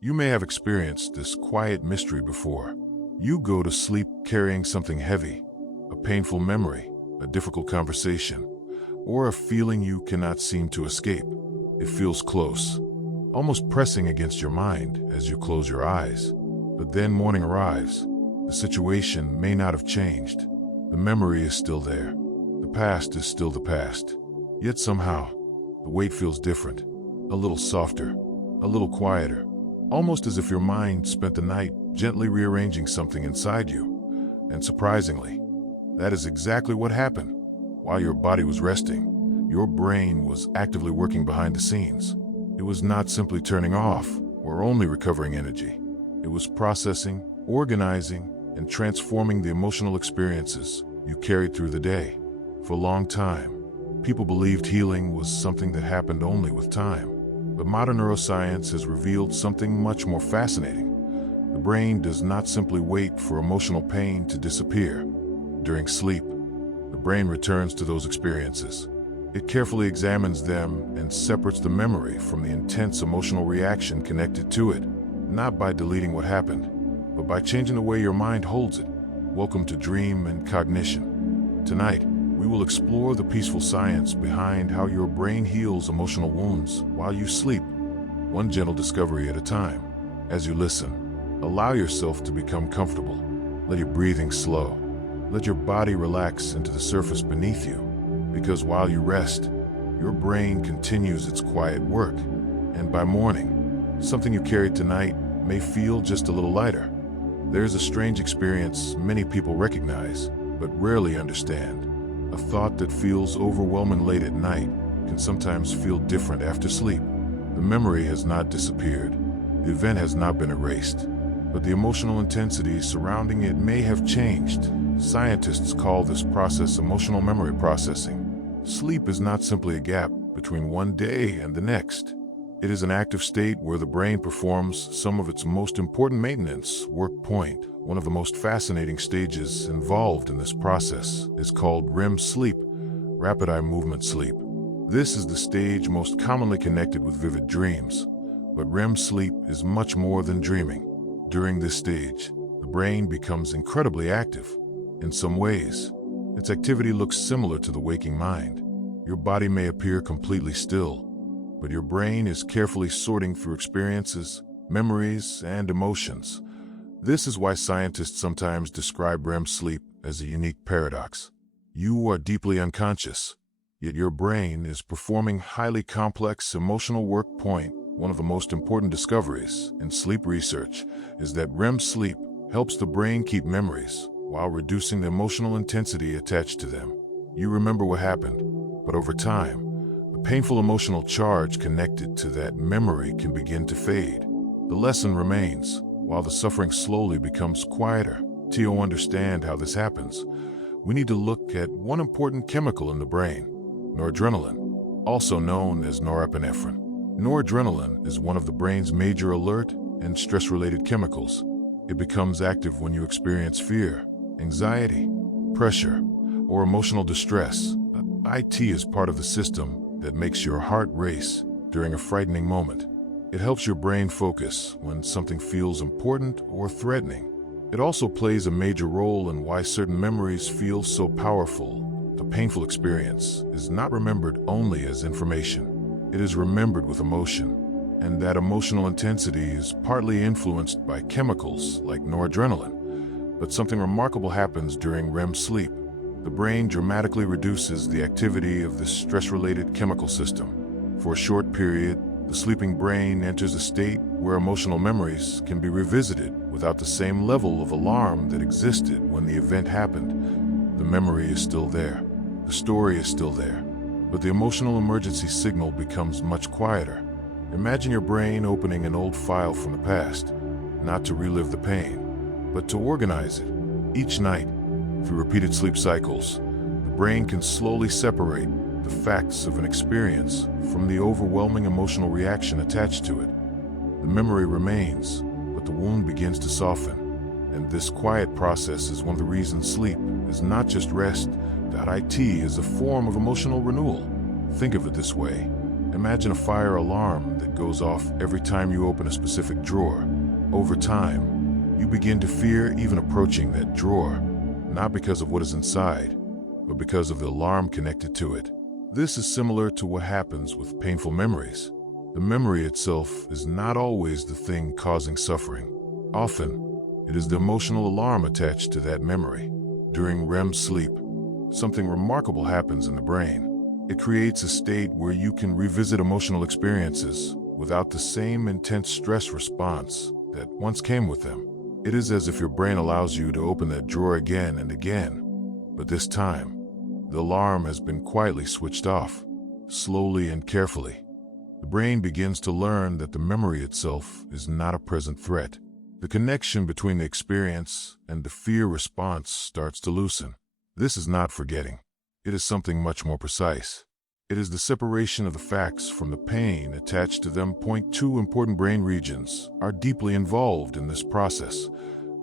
You may have experienced this quiet mystery before. You go to sleep carrying something heavy, a painful memory, a difficult conversation, or a feeling you cannot seem to escape. It feels close, almost pressing against your mind as you close your eyes. But then morning arrives. The situation may not have changed. The memory is still there. The past is still the past. Yet somehow, the weight feels different, a little softer, a little quieter, almost as if your mind spent the night gently rearranging something inside you. And surprisingly, that is exactly what happened. While your body was resting, your brain was actively working behind the scenes. It was not simply turning off or only recovering energy. It was processing, organizing, and transforming the emotional experiences you carried through the day. For a long time, people believed healing was something that happened only with time. But modern neuroscience has revealed something much more fascinating. The brain does not simply wait for emotional pain to disappear. During sleep, the brain returns to those experiences. It carefully examines them and separates the memory from the intense emotional reaction connected to it, not by deleting what happened, but by changing the way your mind holds it. Welcome to Dream Cognition. Tonight, we will explore the peaceful science behind how your brain heals emotional wounds while you sleep, one gentle discovery at a time. As you listen, allow yourself to become comfortable. Let your breathing slow. Let your body relax into the surface beneath you, because while you rest, your brain continues its quiet work. And by morning, something you carried tonight may feel just a little lighter. There's a strange experience many people recognize, but rarely understand. A thought that feels overwhelming late at night can sometimes feel different after sleep. The memory has not disappeared. The event has not been erased, but the emotional intensity surrounding it may have changed. Scientists call this process emotional memory processing. Sleep is not simply a gap between one day and the next. It is an active state where the brain performs some of its most important maintenance work. One of the most fascinating stages involved in this process is called REM sleep, rapid eye movement sleep. This is the stage most commonly connected with vivid dreams, but REM sleep is much more than dreaming. During this stage, the brain becomes incredibly active. In some ways, its activity looks similar to the waking mind. Your body may appear completely still, but your brain is carefully sorting through experiences, memories, and emotions. This is why scientists sometimes describe REM sleep as a unique paradox. You are deeply unconscious, yet your brain is performing highly complex emotional work. One of the most important discoveries in sleep research is that REM sleep helps the brain keep memories while reducing the emotional intensity attached to them. You remember what happened, but over time, the painful emotional charge connected to that memory can begin to fade. The lesson remains, while the suffering slowly becomes quieter. To understand how this happens, we need to look at one important chemical in the brain, noradrenaline, also known as norepinephrine. Noradrenaline is one of the brain's major alert and stress-related chemicals. It becomes active when you experience fear, anxiety, pressure, or emotional distress. IT is part of the system that makes your heart race during a frightening moment. It helps your brain focus when something feels important or threatening. It also plays a major role in why certain memories feel so powerful. The painful experience is not remembered only as information. It is remembered with emotion, and that emotional intensity is partly influenced by chemicals like noradrenaline. But something remarkable happens during REM sleep. The brain dramatically reduces the activity of this stress-related chemical system. For a short period, the sleeping brain enters a state where emotional memories can be revisited without the same level of alarm that existed when the event happened. The memory is still there, the story is still there, but the emotional emergency signal becomes much quieter. Imagine your brain opening an old file from the past, not to relive the pain, but to organize it. Each night, through repeated sleep cycles, the brain can slowly separate the facts of an experience from the overwhelming emotional reaction attached to it. The memory remains, but the wound begins to soften. And this quiet process is one of the reasons sleep is not just rest. It is a form of emotional renewal. Think of it this way. Imagine a fire alarm that goes off every time you open a specific drawer. Over time, you begin to fear even approaching that drawer, not because of what is inside, but because of the alarm connected to it. This is similar to what happens with painful memories. The memory itself is not always the thing causing suffering. Often, it is the emotional alarm attached to that memory. During REM sleep, something remarkable happens in the brain. It creates a state where you can revisit emotional experiences without the same intense stress response that once came with them. It is as if your brain allows you to open that drawer again and again, but this time, the alarm has been quietly switched off. Slowly and carefully, the brain begins to learn that the memory itself is not a present threat. The connection between the experience and the fear response starts to loosen. This is not forgetting. It is something much more precise. It is the separation of the facts from the pain attached to them. Two important brain regions are deeply involved in this process: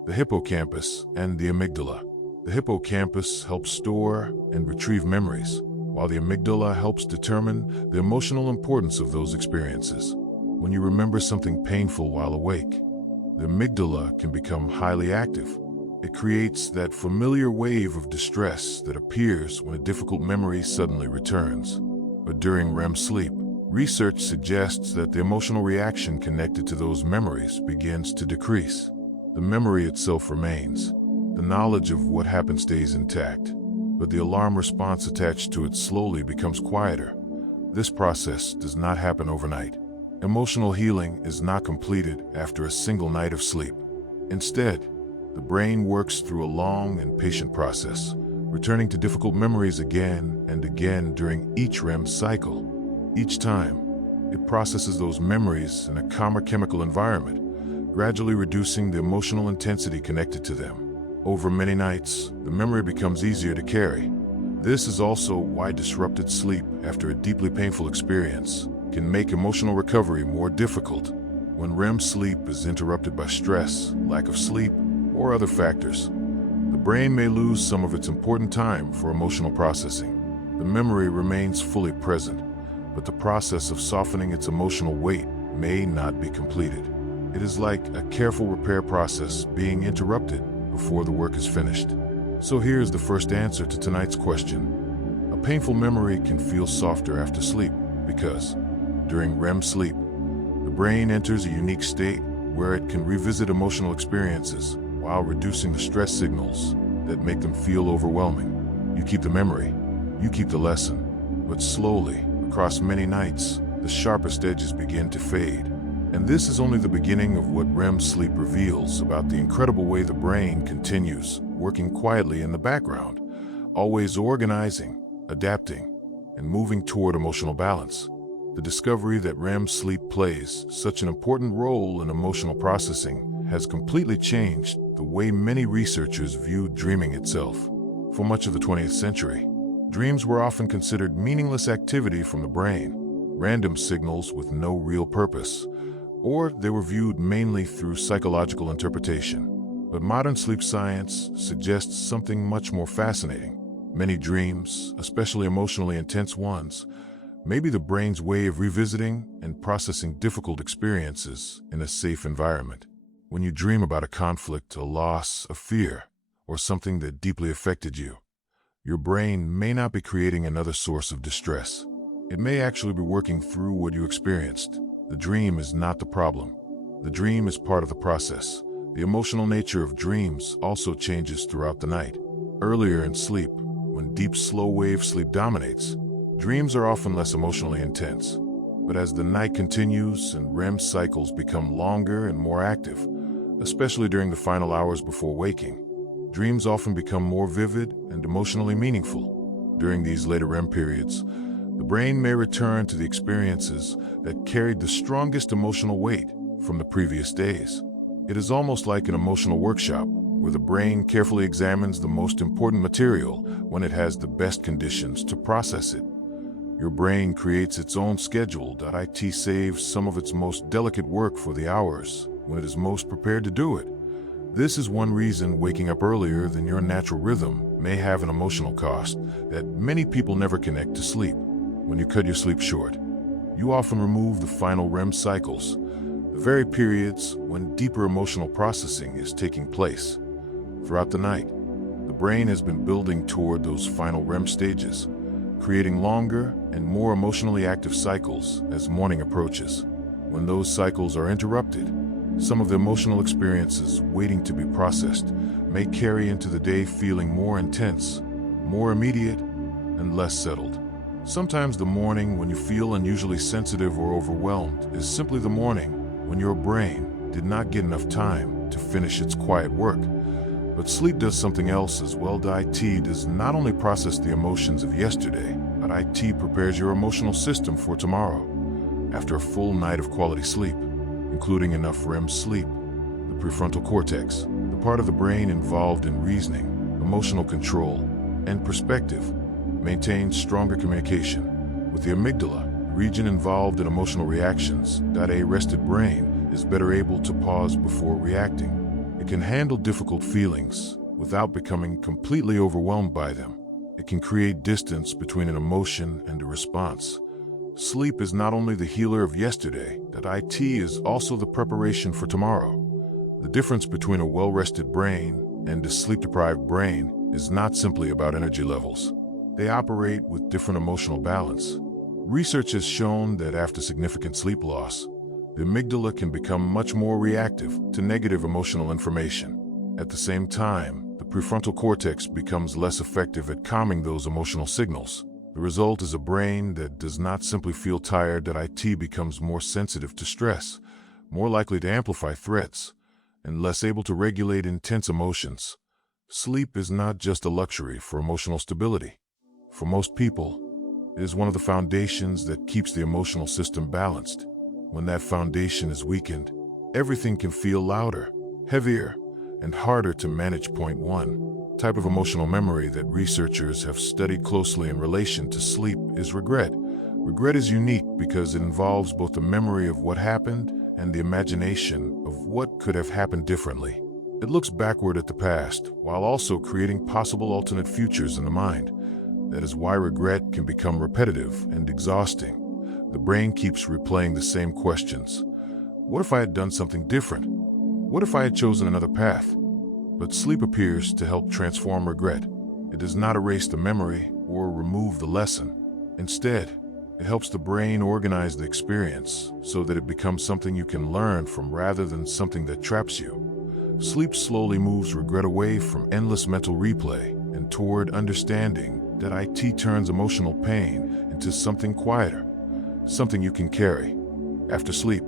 the hippocampus and the amygdala. The hippocampus helps store and retrieve memories, while the amygdala helps determine the emotional importance of those experiences. When you remember something painful while awake, the amygdala can become highly active. It creates that familiar wave of distress that appears when a difficult memory suddenly returns. But during REM sleep, research suggests that the emotional reaction connected to those memories begins to decrease. The memory itself remains. The knowledge of what happened stays intact, but the alarm response attached to it slowly becomes quieter. This process does not happen overnight. Emotional healing is not completed after a single night of sleep. Instead, the brain works through a long and patient process, returning to difficult memories again and again during each REM cycle. Each time, it processes those memories in a calmer chemical environment, gradually reducing the emotional intensity connected to them. Over many nights, the memory becomes easier to carry. This is also why disrupted sleep after a deeply painful experience can make emotional recovery more difficult. When REM sleep is interrupted by stress, lack of sleep, or other factors, the brain may lose some of its important time for emotional processing. The memory remains fully present, but the process of softening its emotional weight may not be completed. It is like a careful repair process being interrupted before the work is finished. So here's the first answer to tonight's question. A painful memory can feel softer after sleep because, during REM sleep, the brain enters a unique state where it can revisit emotional experiences while reducing the stress signals that make them feel overwhelming. You keep the memory, you keep the lesson, but slowly, across many nights, the sharpest edges begin to fade. And this is only the beginning of what REM sleep reveals about the incredible way the brain continues working quietly in the background, always organizing, adapting, and moving toward emotional balance. The discovery that REM sleep plays such an important role in emotional processing has completely changed the way many researchers viewed dreaming itself. For much of the 20th century, dreams were often considered meaningless activity from the brain, random signals with no real purpose, or they were viewed mainly through psychological interpretation. But modern sleep science suggests something much more fascinating. Many dreams, especially emotionally intense ones, may be the brain's way of revisiting and processing difficult experiences in a safe environment. When you dream about a conflict, a loss, a fear, or something that deeply affected you, your brain may not be creating another source of distress. It may actually be working through what you experienced. The dream is not the problem. The dream is part of the process. The emotional nature of dreams also changes throughout the night. Earlier in sleep, when deep, slow-wave sleep dominates, dreams are often less emotionally intense. But as the night continues and REM cycles become longer and more active, especially during the final hours before waking, dreams often become more vivid and emotionally meaningful. During these later REM periods, the brain may return to the experiences that carried the strongest emotional weight from the previous days. It is almost like an emotional workshop where the brain carefully examines the most important material when it has the best conditions to process it. Your brain creates its own schedule. It saves some of its most delicate work for the hours when it is most prepared to do it. This is one reason waking up earlier than your natural rhythm may have an emotional cost that many people never connect to sleep. When you cut your sleep short, You often remove the final REM cycles, the very periods when deeper emotional processing is taking place. Throughout the night, the brain has been building toward those final REM stages, creating longer and more emotionally active cycles as morning approaches. When those cycles are interrupted, some of the emotional experiences waiting to be processed may carry into the day feeling more intense, more immediate, and less settled. Sometimes the morning when you feel unusually sensitive or overwhelmed is simply the morning when your brain did not get enough time to finish its quiet work. But sleep does something else as well. It does not only process the emotions of yesterday, but it prepares your emotional system for tomorrow. After a full night of quality sleep, including enough REM sleep, the prefrontal cortex, the part of the brain involved in reasoning, emotional control, and perspective, maintains stronger communication. With the amygdala, the region involved in emotional reactions, a rested brain is better able to pause before reacting. It can handle difficult feelings without becoming completely overwhelmed by them. It can create distance between an emotion and a response. Sleep is not only the healer of yesterday, it is also the preparation for tomorrow. The difference between a well-rested brain and a sleep-deprived brain is not simply about energy levels. They operate with different emotional balance. Research has shown that after significant sleep loss, the amygdala can become much more reactive to negative emotional information. At the same time, the prefrontal cortex becomes less effective at calming those emotional signals. The result is a brain that does not simply feel tired. It becomes more sensitive to stress, more likely to amplify threats, and less able to regulate intense emotions. Sleep is not just a luxury for emotional stability. For most people, it is one of the foundations that keeps the emotional system balanced. When that foundation is weakened, everything can feel louder, heavier, and harder to manage. One type of emotional memory that researchers have studied closely in relation to sleep is regret. Regret is unique because it involves both the memory of what happened and the imagination of what could have happened differently. It looks backward at the past while also creating possible alternate futures in the mind. That is why regret can become repetitive and exhausting. The brain keeps replaying the same questions. What if I had done something different? What if I had chosen another path? But sleep appears to help transform regret. It does not erase the memory or remove the lesson. Instead, it helps the brain organize the experience so that it becomes something you can learn from rather than something that traps you. Sleep slowly moves regret away from endless mental replay and toward understanding that it turns emotional pain into something quieter, something you can carry. After sleep,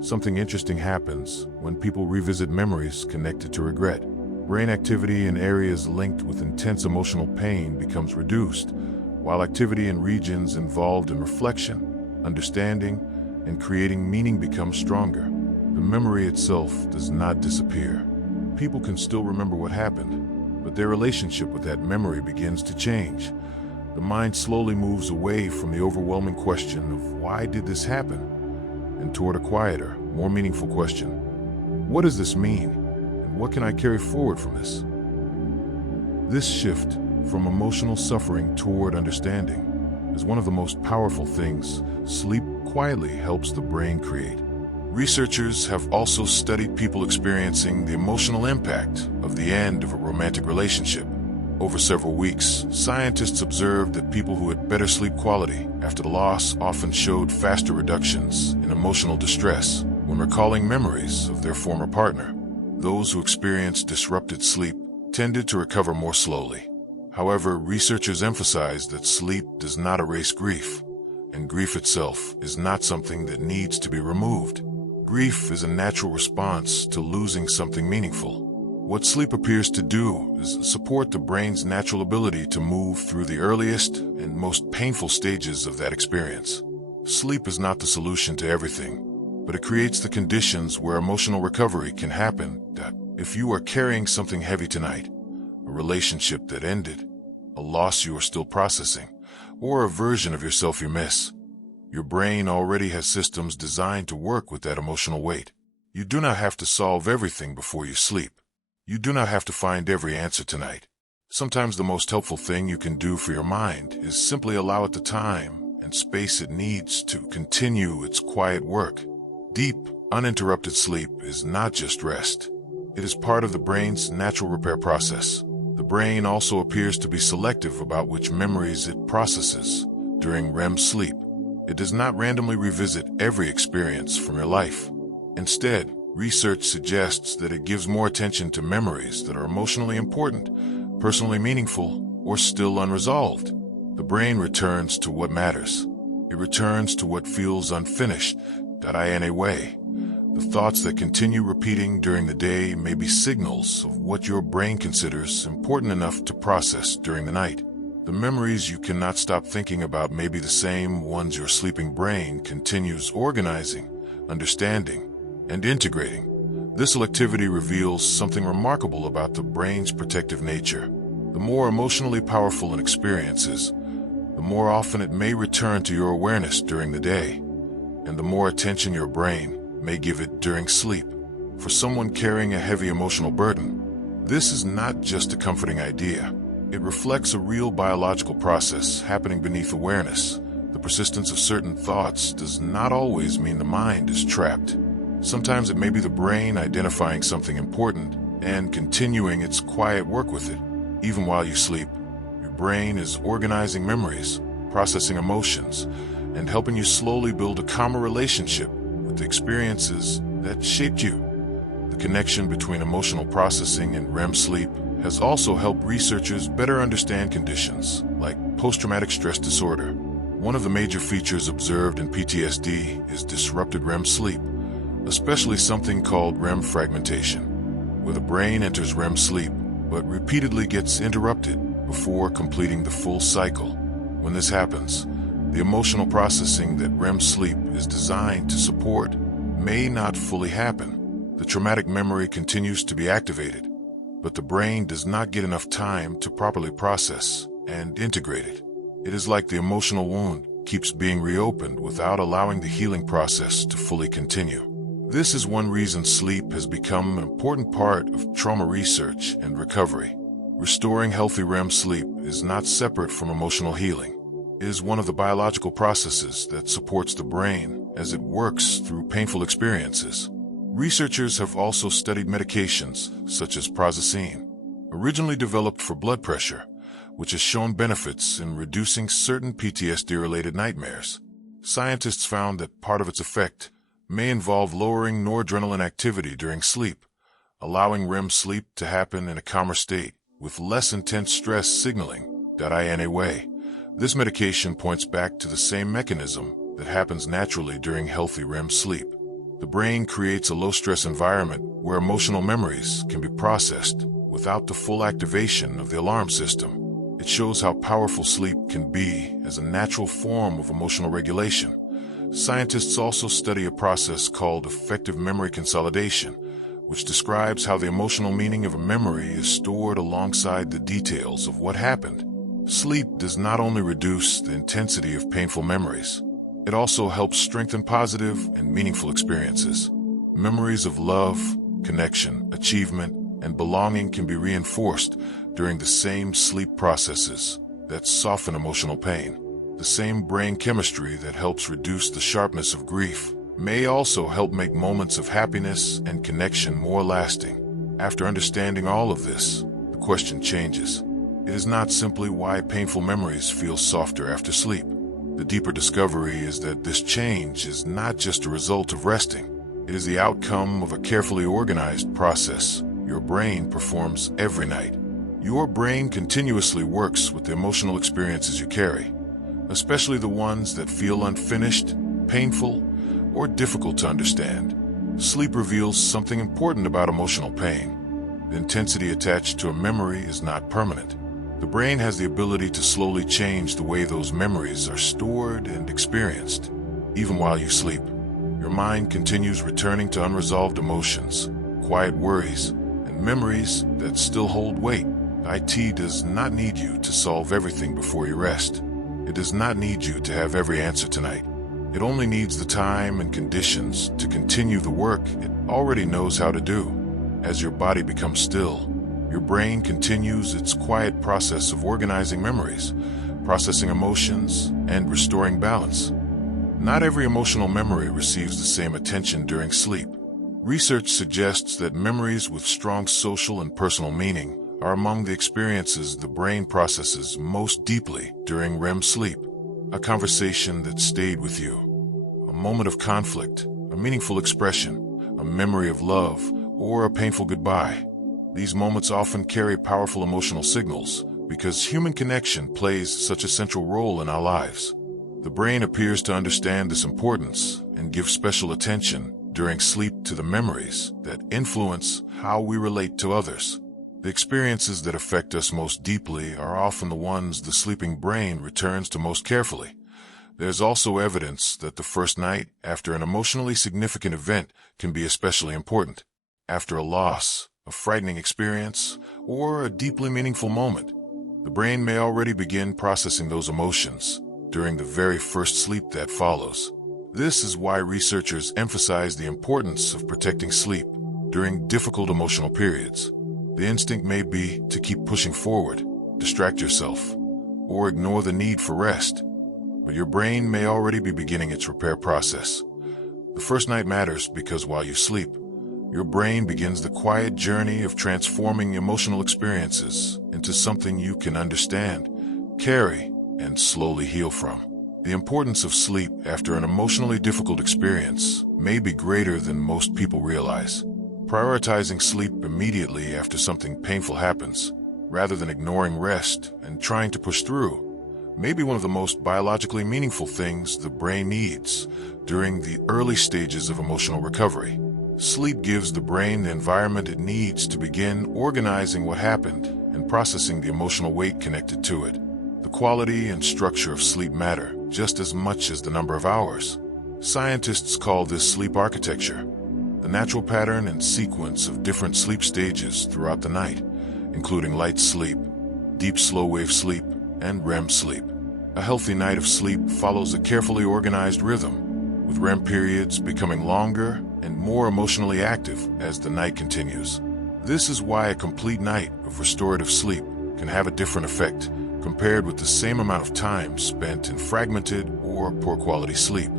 something interesting happens when people revisit memories connected to regret. Brain activity in areas linked with intense emotional pain becomes reduced, while activity in regions involved in reflection, understanding, and creating meaning becomes stronger. The memory itself does not disappear. People can still remember what happened, but their relationship with that memory begins to change. The mind slowly moves away from the overwhelming question of why did this happen, and toward a quieter, more meaningful question. What does this mean, and what can I carry forward from this? This shift from emotional suffering toward understanding is one of the most powerful things sleep quietly helps the brain create. Researchers have also studied people experiencing the emotional impact of the end of a romantic relationship. Over several weeks, scientists observed that people who had better sleep quality after the loss often showed faster reductions in emotional distress when recalling memories of their former partner. Those who experienced disrupted sleep tended to recover more slowly. However, researchers emphasize that sleep does not erase grief, and grief itself is not something that needs to be removed. Grief is a natural response to losing something meaningful. What sleep appears to do is support the brain's natural ability to move through the earliest and most painful stages of that experience. Sleep is not the solution to everything, but it creates the conditions where emotional recovery can happen. If you are carrying something heavy tonight, a relationship that ended, a loss you are still processing, or a version of yourself you miss, your brain already has systems designed to work with that emotional weight. You do not have to solve everything before you sleep. You do not have to find every answer tonight. Sometimes the most helpful thing you can do for your mind is simply allow it the time and and space it needs to continue its quiet work. Deep, uninterrupted sleep is not just rest. It is part of the brain's natural repair process. The brain also appears to be selective about which memories it processes during REM sleep. It does not randomly revisit every experience from your life. Instead, research suggests that it gives more attention to memories that are emotionally important, personally meaningful, or still unresolved. The brain returns to what matters. It returns to what feels unfinished, in a way. The thoughts that continue repeating during the day may be signals of what your brain considers important enough to process during the night. The memories you cannot stop thinking about may be the same ones your sleeping brain continues organizing, understanding, and integrating. This selectivity reveals something remarkable about the brain's protective nature. The more emotionally powerful an experience is, the more often it may return to your awareness during the day, and the more attention your brain may give it during sleep. For someone carrying a heavy emotional burden, this is not just a comforting idea. It reflects a real biological process happening beneath awareness. The persistence of certain thoughts does not always mean the mind is trapped. Sometimes it may be the brain identifying something important and continuing its quiet work with it. Even while you sleep, your brain is organizing memories, processing emotions, and helping you slowly build a calmer relationship with the experiences that shaped you. The connection between emotional processing and REM sleep has also helped researchers better understand conditions like post-traumatic stress disorder. One of the major features observed in PTSD is disrupted REM sleep, especially something called REM fragmentation, where the brain enters REM sleep but repeatedly gets interrupted before completing the full cycle. When this happens, the emotional processing that REM sleep is designed to support may not fully happen. The traumatic memory continues to be activated, but the brain does not get enough time to properly process and integrate it. It is like the emotional wound keeps being reopened without allowing the healing process to fully continue. This is one reason sleep has become an important part of trauma research and recovery. Restoring healthy REM sleep is not separate from emotional healing. It is one of the biological processes that supports the brain as it works through painful experiences. Researchers have also studied medications such as prazosin, originally developed for blood pressure, which has shown benefits in reducing certain PTSD-related nightmares. Scientists found that part of its effect may involve lowering noradrenaline activity during sleep, allowing REM sleep to happen in a calmer state with less intense stress signaling. In a way, this medication points back to the same mechanism that happens naturally during healthy REM sleep. The brain creates a low-stress environment where emotional memories can be processed without the full activation of the alarm system. It shows how powerful sleep can be as a natural form of emotional regulation. Scientists also study a process called effective memory consolidation, which describes how the emotional meaning of a memory is stored alongside the details of what happened. Sleep does not only reduce the intensity of painful memories, it also helps strengthen positive and meaningful experiences. Memories of love, connection, achievement, and belonging can be reinforced during the same sleep processes that soften emotional pain. The same brain chemistry that helps reduce the sharpness of grief may also help make moments of happiness and connection more lasting. After understanding all of this, the question changes. It is not simply why painful memories feel softer after sleep. The deeper discovery is that this change is not just a result of resting. It is the outcome of a carefully organized process your brain performs every night. Your brain continuously works with the emotional experiences you carry, especially the ones that feel unfinished, painful, or difficult to understand. Sleep reveals something important about emotional pain. The intensity attached to a memory is not permanent. The brain has the ability to slowly change the way those memories are stored and experienced. Even while you sleep, your mind continues returning to unresolved emotions, quiet worries, and memories that still hold weight. IT does not need you to solve everything before you rest. It does not need you to have every answer tonight. It only needs the time and conditions to continue the work it already knows how to do. As your body becomes still, your brain continues its quiet process of organizing memories, processing emotions, and restoring balance. Not every emotional memory receives the same attention during sleep. Research suggests that memories with strong social and personal meaning are among the experiences the brain processes most deeply during REM sleep. A conversation that stayed with you, a moment of conflict, a meaningful expression, a memory of love, or a painful goodbye. These moments often carry powerful emotional signals because human connection plays such a central role in our lives. The brain appears to understand this importance and give special attention during sleep to the memories that influence how we relate to others. The experiences that affect us most deeply are often the ones the sleeping brain returns to most carefully. There's also evidence that the first night after an emotionally significant event can be especially important. After a loss, a frightening experience, or a deeply meaningful moment, the brain may already begin processing those emotions during the very first sleep that follows. This is why researchers emphasize the importance of protecting sleep during difficult emotional periods. The instinct may be to keep pushing forward, distract yourself, or ignore the need for rest, but your brain may already be beginning its repair process. The first night matters because while you sleep, your brain begins the quiet journey of transforming emotional experiences into something you can understand, carry, and slowly heal from. The importance of sleep after an emotionally difficult experience may be greater than most people realize. Prioritizing sleep immediately after something painful happens, rather than ignoring rest and trying to push through, may be one of the most biologically meaningful things the brain needs during the early stages of emotional recovery. Sleep gives the brain the environment it needs to begin organizing what happened and processing the emotional weight connected to it. The quality and structure of sleep matter just as much as the number of hours. Scientists call this sleep architecture, the natural pattern and sequence of different sleep stages throughout the night, including light sleep, deep slow-wave sleep, and REM sleep. A healthy night of sleep follows a carefully organized rhythm, with REM periods becoming longer and more emotionally active as the night continues. This is why a complete night of restorative sleep can have a different effect compared with the same amount of time spent in fragmented or poor quality sleep.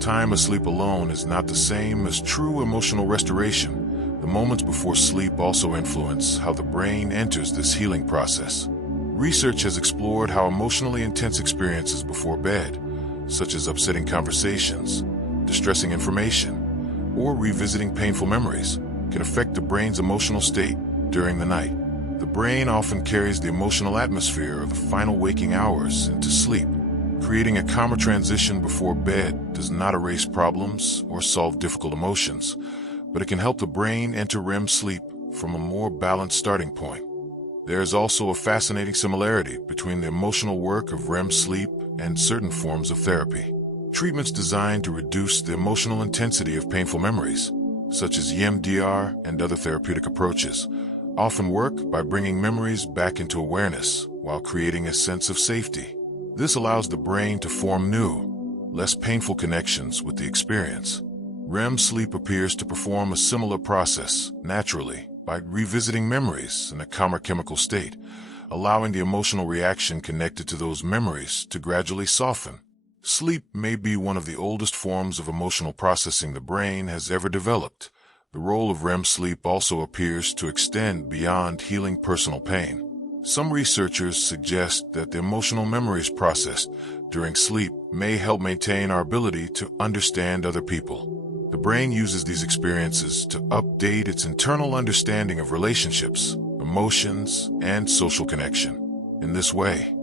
Time asleep alone is not the same as true emotional restoration. The moments before sleep also influence how the brain enters this healing process. Research has explored how emotionally intense experiences before bed, such as upsetting conversations, distressing information, or revisiting painful memories, can affect the brain's emotional state during the night. The brain often carries the emotional atmosphere of the final waking hours into sleep. Creating a calmer transition before bed does not erase problems or solve difficult emotions, but it can help the brain enter REM sleep from a more balanced starting point. There is also a fascinating similarity between the emotional work of REM sleep and certain forms of therapy. Treatments designed to reduce the emotional intensity of painful memories, such as EMDR and other therapeutic approaches, often work by bringing memories back into awareness while creating a sense of safety. This allows the brain to form new, less painful connections with the experience. REM sleep appears to perform a similar process naturally by revisiting memories in a calmer chemical state, allowing the emotional reaction connected to those memories to gradually soften. Sleep may be one of the oldest forms of emotional processing the brain has ever developed. The role of REM sleep also appears to extend beyond healing personal pain. Some researchers suggest that the emotional memories processed during sleep may help maintain our ability to understand other people. The brain uses these experiences to update its internal understanding of relationships, emotions, and social connection. In this way,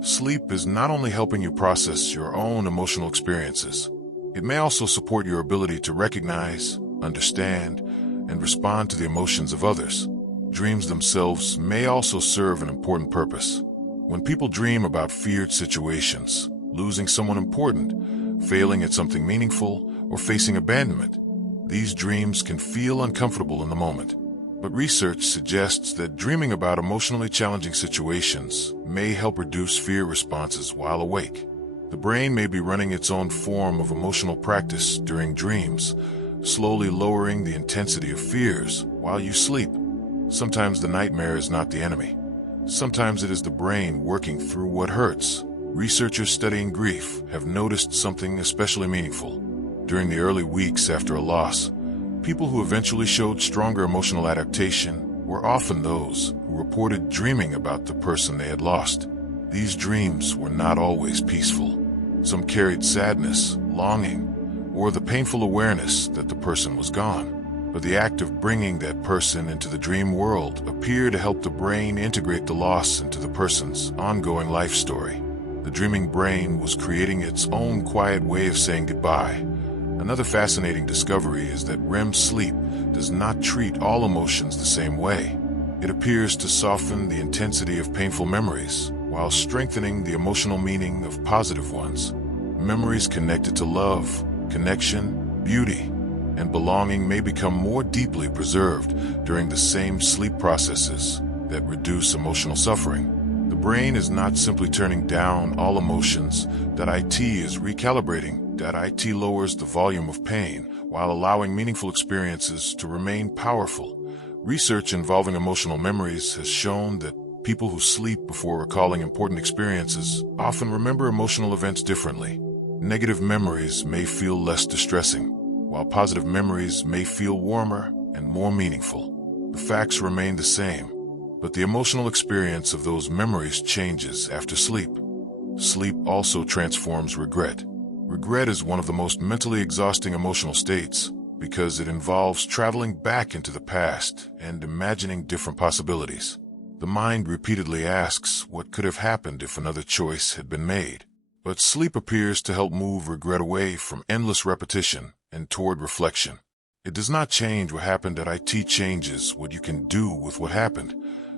sleep is not only helping you process your own emotional experiences, it may also support your ability to recognize, understand, and respond to the emotions of others. Dreams themselves may also serve an important purpose. When people dream about feared situations, losing someone important, failing at something meaningful, or facing abandonment, these dreams can feel uncomfortable in the moment. But research suggests that dreaming about emotionally challenging situations may help reduce fear responses while awake. The brain may be running its own form of emotional practice during dreams, slowly lowering the intensity of fears while you sleep. Sometimes the nightmare is not the enemy. Sometimes it is the brain working through what hurts. Researchers studying grief have noticed something especially meaningful. During the early weeks after a loss, people who eventually showed stronger emotional adaptation were often those who reported dreaming about the person they had lost. These dreams were not always peaceful. Some carried sadness, longing, or the painful awareness that the person was gone. But the act of bringing that person into the dream world appeared to help the brain integrate the loss into the person's ongoing life story. The dreaming brain was creating its own quiet way of saying goodbye. Another fascinating discovery is that REM sleep does not treat all emotions the same way. It appears to soften the intensity of painful memories while strengthening the emotional meaning of positive ones. Memories connected to love, connection, beauty, and belonging may become more deeply preserved during the same sleep processes that reduce emotional suffering. The brain is not simply turning down all emotions, that is recalibrating. It lowers the volume of pain while allowing meaningful experiences to remain powerful. Research involving emotional memories has shown that people who sleep before recalling important experiences often remember emotional events differently. Negative memories may feel less distressing, while positive memories may feel warmer and more meaningful. The facts remain the same, but the emotional experience of those memories changes after sleep. Sleep also transforms regret. Regret is one of the most mentally exhausting emotional states because it involves traveling back into the past and imagining different possibilities. The mind repeatedly asks what could have happened if another choice had been made. But sleep appears to help move regret away from endless repetition and toward reflection. It does not change what happened, it changes what you can do with what happened.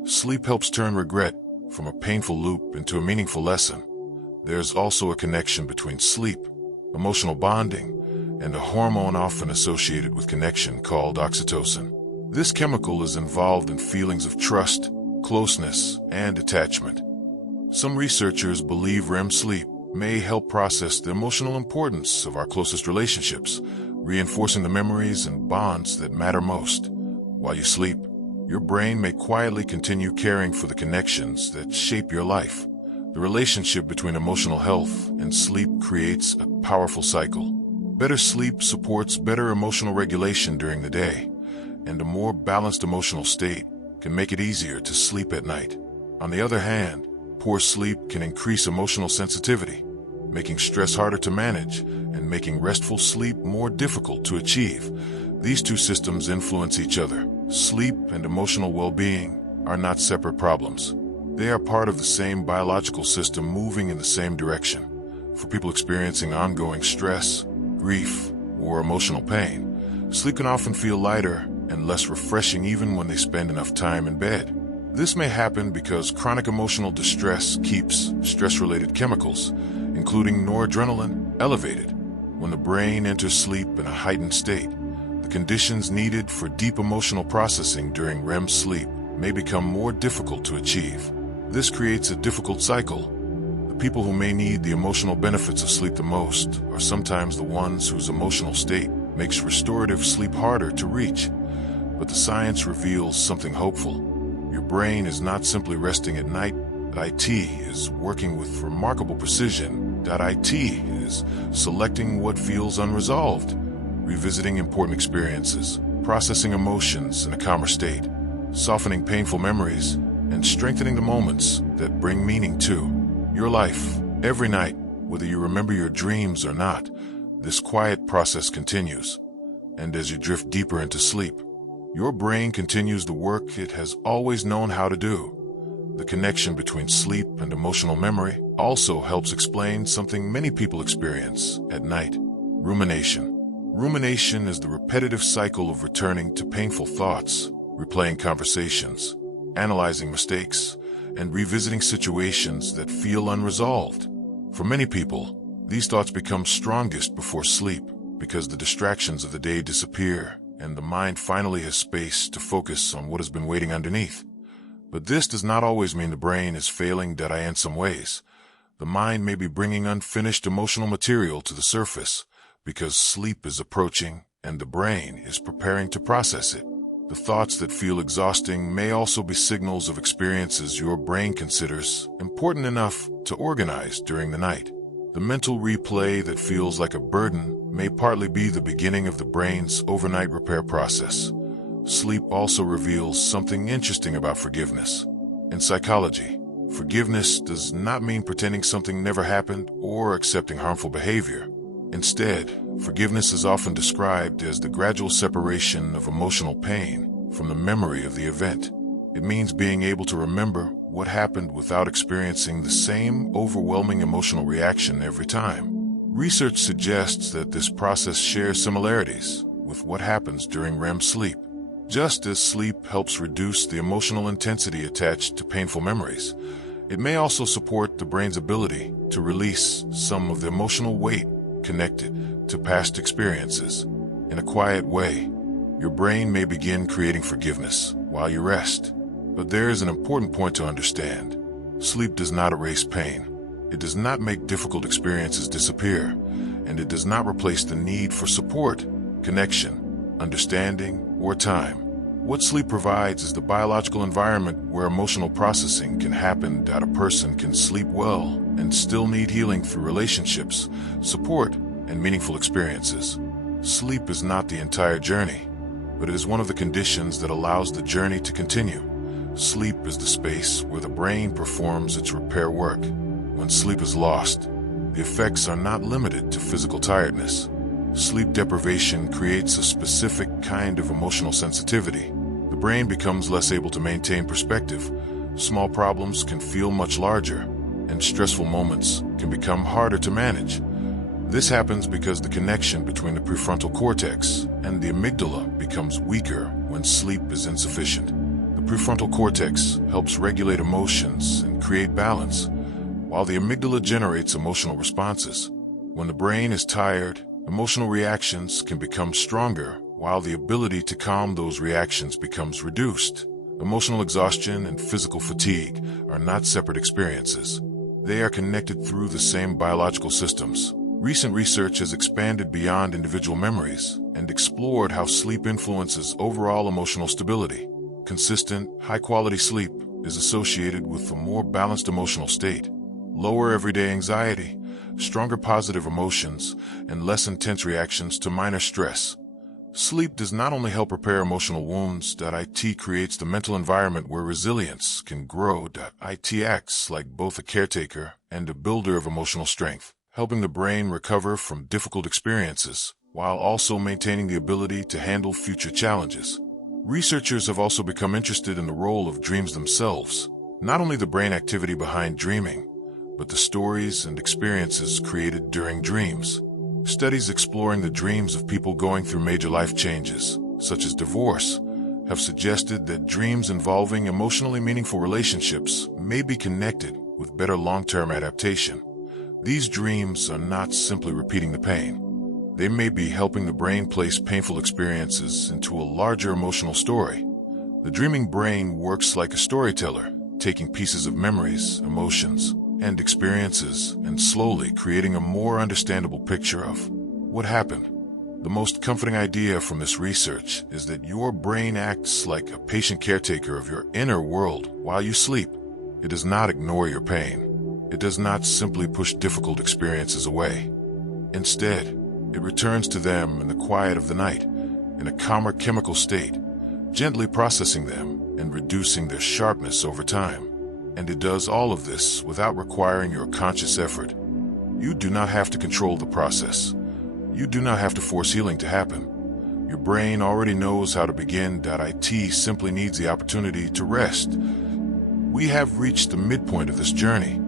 Sleep helps turn regret from a painful loop into a meaningful lesson. There's also a connection between sleep, emotional bonding, and a hormone often associated with connection called oxytocin. This chemical is involved in feelings of trust, closeness, and attachment. Some researchers believe REM sleep may help process the emotional importance of our closest relationships, reinforcing the memories and bonds that matter most. While you sleep, your brain may quietly continue caring for the connections that shape your life. The relationship between emotional health and sleep creates a powerful cycle. Better sleep supports better emotional regulation during the day, and a more balanced emotional state can make it easier to sleep at night. On the other hand, poor sleep can increase emotional sensitivity, making stress harder to manage and making restful sleep more difficult to achieve. These two systems influence each other. Sleep and emotional well-being are not separate problems. They are part of the same biological system moving in the same direction. For people experiencing ongoing stress, grief, or emotional pain, sleep can often feel lighter and less refreshing even when they spend enough time in bed. This may happen because chronic emotional distress keeps stress-related chemicals, including noradrenaline, elevated. When the brain enters sleep in a heightened state, the conditions needed for deep emotional processing during REM sleep may become more difficult to achieve. This creates a difficult cycle. The people who may need the emotional benefits of sleep the most are sometimes the ones whose emotional state makes restorative sleep harder to reach. But the science reveals something hopeful. Your brain is not simply resting at night. IT is working with remarkable precision. IT is selecting what feels unresolved, revisiting important experiences, processing emotions in a calmer state, softening painful memories, and strengthening the moments that bring meaning to your life. Every night, whether you remember your dreams or not, this quiet process continues. And as you drift deeper into sleep, your brain continues the work it has always known how to do. The connection between sleep and emotional memory also helps explain something many people experience at night: rumination. Rumination is the repetitive cycle of returning to painful thoughts, replaying conversations, analyzing mistakes, and revisiting situations that feel unresolved. For many people, these thoughts become strongest before sleep because the distractions of the day disappear and the mind finally has space to focus on what has been waiting underneath. But this does not always mean the brain is failing in some ways. The mind may be bringing unfinished emotional material to the surface because sleep is approaching and the brain is preparing to process it. The thoughts that feel exhausting may also be signals of experiences your brain considers important enough to organize during the night. The mental replay that feels like a burden may partly be the beginning of the brain's overnight repair process. Sleep also reveals something interesting about forgiveness. In psychology, forgiveness does not mean pretending something never happened or accepting harmful behavior. Instead, forgiveness is often described as the gradual separation of emotional pain from the memory of the event. It means being able to remember what happened without experiencing the same overwhelming emotional reaction every time. Research suggests that this process shares similarities with what happens during REM sleep. Just as sleep helps reduce the emotional intensity attached to painful memories, it may also support the brain's ability to release some of the emotional weight connected to past experiences. In a quiet way, your brain may begin creating forgiveness while you rest. But there is an important point to understand. Sleep does not erase pain. It does not make difficult experiences disappear, and it does not replace the need for support, connection, understanding, or time. What sleep provides is the biological environment where emotional processing can happen. A person can sleep well and still need healing through relationships, support, and meaningful experiences. Sleep is not the entire journey, but it is one of the conditions that allows the journey to continue. Sleep is the space where the brain performs its repair work. When sleep is lost, the effects are not limited to physical tiredness. Sleep deprivation creates a specific kind of emotional sensitivity. The brain becomes less able to maintain perspective. Small problems can feel much larger, and stressful moments can become harder to manage. This happens because the connection between the prefrontal cortex and the amygdala becomes weaker when sleep is insufficient. The prefrontal cortex helps regulate emotions and create balance, while the amygdala generates emotional responses. When the brain is tired, emotional reactions can become stronger, while the ability to calm those reactions becomes reduced. Emotional exhaustion and physical fatigue are not separate experiences. They are connected through the same biological systems. Recent research has expanded beyond individual memories and explored how sleep influences overall emotional stability. Consistent, high-quality sleep is associated with a more balanced emotional state, lower everyday anxiety, stronger positive emotions, and less intense reactions to minor stress. Sleep does not only help repair emotional wounds. It creates the mental environment where resilience can grow. It acts like both a caretaker and a builder of emotional strength, helping the brain recover from difficult experiences while also maintaining the ability to handle future challenges. Researchers have also become interested in the role of dreams themselves, not only the brain activity behind dreaming, but the stories and experiences created during dreams. Studies exploring the dreams of people going through major life changes, such as divorce, have suggested that dreams involving emotionally meaningful relationships may be connected with better long-term adaptation. These dreams are not simply repeating the pain. They may be helping the brain place painful experiences into a larger emotional story. The dreaming brain works like a storyteller, taking pieces of memories, emotions, and experiences and slowly creating a more understandable picture of what happened. The most comforting idea from this research is that your brain acts like a patient caretaker of your inner world while you sleep. It does not ignore your pain. It does not simply push difficult experiences away. Instead, it returns to them in the quiet of the night, in a calmer chemical state, gently processing them and reducing their sharpness over time. And it does all of this without requiring your conscious effort. You do not have to control the process. You do not have to force healing to happen. Your brain already knows how to begin. It simply needs the opportunity to rest. We have reached the midpoint of this journey,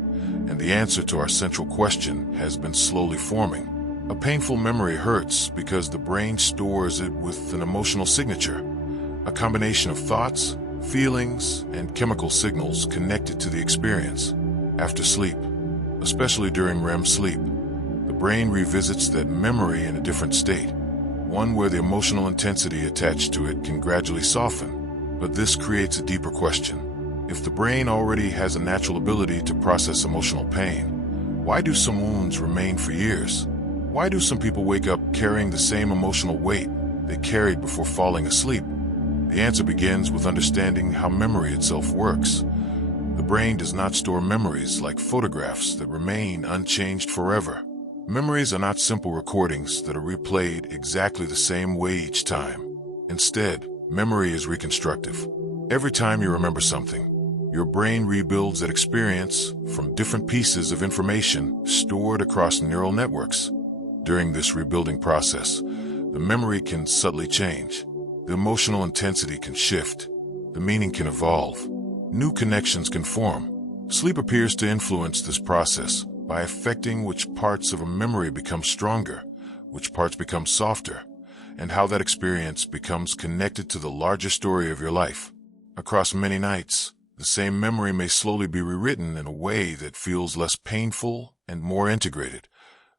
and the answer to our central question has been slowly forming. A painful memory hurts because the brain stores it with an emotional signature, a combination of thoughts, feelings, and chemical signals connected to the experience. After sleep, especially during REM sleep, the brain revisits that memory in a different state, one where the emotional intensity attached to it can gradually soften. But this creates a deeper question. If the brain already has a natural ability to process emotional pain, why do some wounds remain for years? Why do some people wake up carrying the same emotional weight they carried before falling asleep? The answer begins with understanding how memory itself works. The brain does not store memories like photographs that remain unchanged forever. Memories are not simple recordings that are replayed exactly the same way each time. Instead, memory is reconstructive. Every time you remember something, your brain rebuilds that experience from different pieces of information stored across neural networks. During this rebuilding process, the memory can subtly change. The emotional intensity can shift. The meaning can evolve. New connections can form. Sleep appears to influence this process by affecting which parts of a memory become stronger, which parts become softer, and how that experience becomes connected to the larger story of your life. Across many nights, the same memory may slowly be rewritten in a way that feels less painful and more integrated.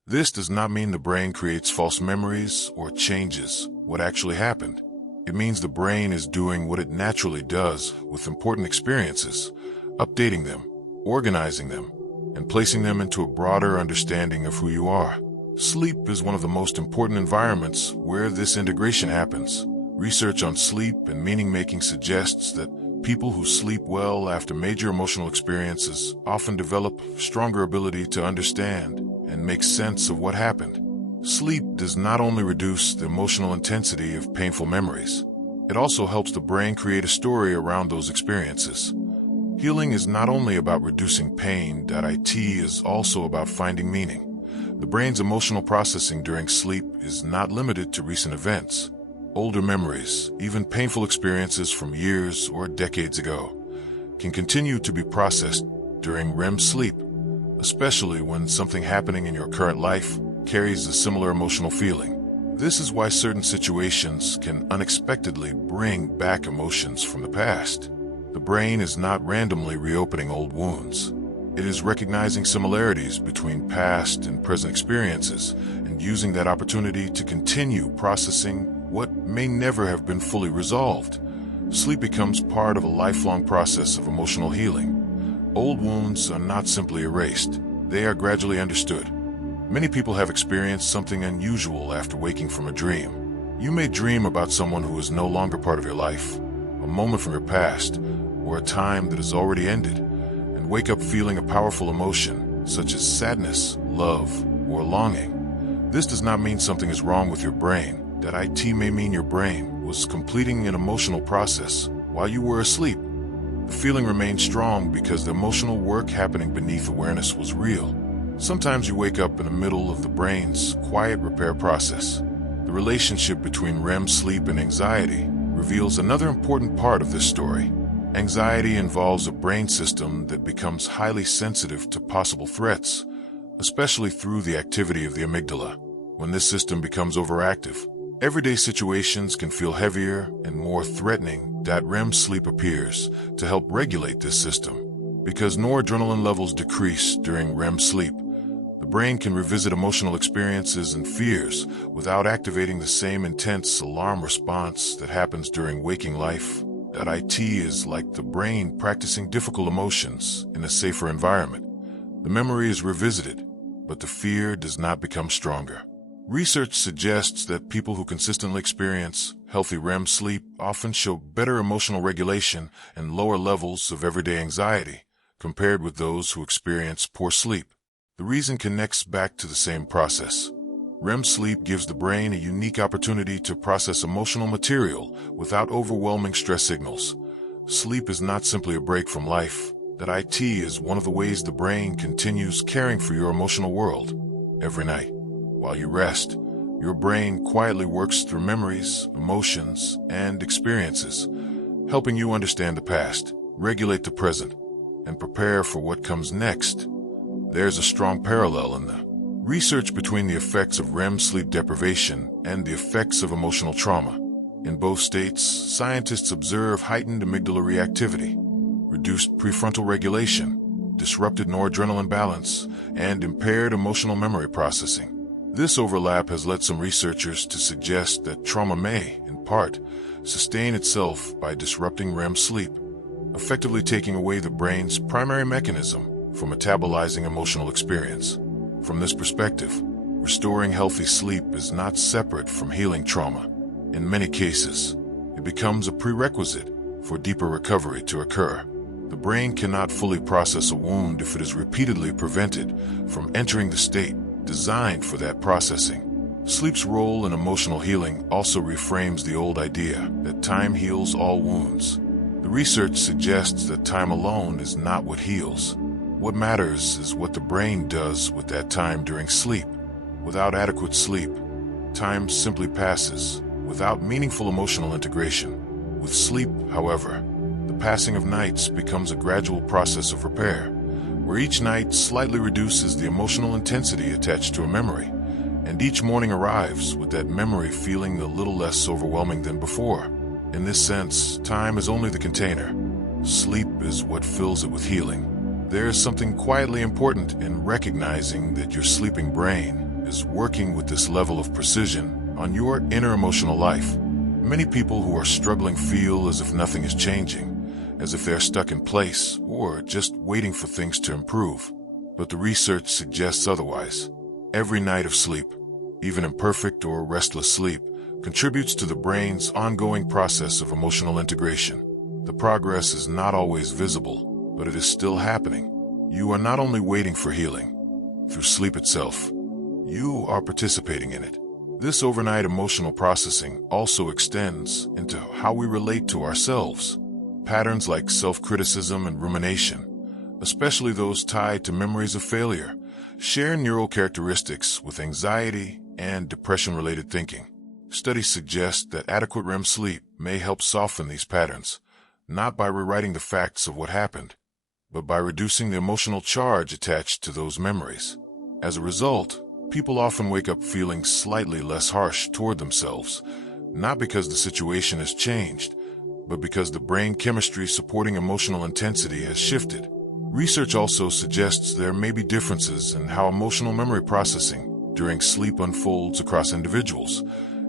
This does not mean the brain creates false memories or changes what actually happened. It means the brain is doing what it naturally does with important experiences, updating them, organizing them, and placing them into a broader understanding of who you are. Sleep is one of the most important environments where this integration happens. Research on sleep and meaning-making suggests that people who sleep well after major emotional experiences often develop stronger ability to understand and make sense of what happened. Sleep does not only reduce the emotional intensity of painful memories, it also helps the brain create a story around those experiences. Healing is not only about reducing pain, it is also about finding meaning. The brain's emotional processing during sleep is not limited to recent events. Older memories, even painful experiences from years or decades ago, can continue to be processed during REM sleep, especially when something happening in your current life carries a similar emotional feeling. This is why certain situations can unexpectedly bring back emotions from the past. The brain is not randomly reopening old wounds. It is recognizing similarities between past and present experiences and using that opportunity to continue processing what may never have been fully resolved. Sleep becomes part of a lifelong process of emotional healing. Old wounds are not simply erased. They are gradually understood. Many people have experienced something unusual after waking from a dream. You may dream about someone who is no longer part of your life, a moment from your past, or a time that has already ended, and wake up feeling a powerful emotion, such as sadness, love, or longing. This does not mean something is wrong with your brain. It may mean your brain was completing an emotional process while you were asleep. The feeling remained strong because the emotional work happening beneath awareness was real. Sometimes you wake up in the middle of the brain's quiet repair process. The relationship between REM sleep and anxiety reveals another important part of this story. Anxiety involves a brain system that becomes highly sensitive to possible threats, especially through the activity of the amygdala. When this system becomes overactive, everyday situations can feel heavier and more threatening. REM sleep appears to help regulate this system. Because noradrenaline levels decrease during REM sleep, the brain can revisit emotional experiences and fears without activating the same intense alarm response that happens during waking life. It is like the brain practicing difficult emotions in a safer environment. The memory is revisited, but the fear does not become stronger. Research suggests that people who consistently experience healthy REM sleep often show better emotional regulation and lower levels of everyday anxiety compared with those who experience poor sleep. The reason connects back to the same process. REM sleep gives the brain a unique opportunity to process emotional material without overwhelming stress signals. Sleep is not simply a break from life. It is one of the ways the brain continues caring for your emotional world. Every night, while you rest, your brain quietly works through memories, emotions, and experiences, helping you understand the past, regulate the present, and prepare for what comes next. There's a strong parallel in the research between the effects of REM sleep deprivation and the effects of emotional trauma. In both states, scientists observe heightened amygdala reactivity, reduced prefrontal regulation, disrupted noradrenaline balance, and impaired emotional memory processing. This overlap has led some researchers to suggest that trauma may, in part, sustain itself by disrupting REM sleep, effectively taking away the brain's primary mechanism for metabolizing emotional experience. From this perspective, restoring healthy sleep is not separate from healing trauma. In many cases, It becomes a prerequisite for deeper recovery to occur. The brain cannot fully process a wound if it is repeatedly prevented from entering the state designed for that processing. Sleep's role in emotional healing also reframes the old idea that time heals all wounds. The research suggests that time alone is not what heals. What matters is what the brain does with that time during sleep. Without adequate sleep, time simply passes, without meaningful emotional integration. With sleep, however, the passing of nights becomes a gradual process of repair, where each night slightly reduces the emotional intensity attached to a memory, and each morning arrives with that memory feeling a little less overwhelming than before. In this sense, time is only the container. Sleep is what fills it with healing. There is something quietly important in recognizing that your sleeping brain is working with this level of precision on your inner emotional life. Many people who are struggling feel as if nothing is changing, as if they're stuck in place or just waiting for things to improve. But the research suggests otherwise. Every night of sleep, even imperfect or restless sleep, contributes to the brain's ongoing process of emotional integration. The progress is not always visible, but it is still happening. You are not only waiting for healing through sleep itself, you are participating in it. This overnight emotional processing also extends into how we relate to ourselves. Patterns like self-criticism and rumination, especially those tied to memories of failure, share neural characteristics with anxiety and depression-related thinking. Studies suggest that adequate REM sleep may help soften these patterns, not by rewriting the facts of what happened, but by reducing the emotional charge attached to those memories. As a result, people often wake up feeling slightly less harsh toward themselves, not because the situation has changed, but because the brain chemistry supporting emotional intensity has shifted. Research also suggests there may be differences in how emotional memory processing during sleep unfolds across individuals,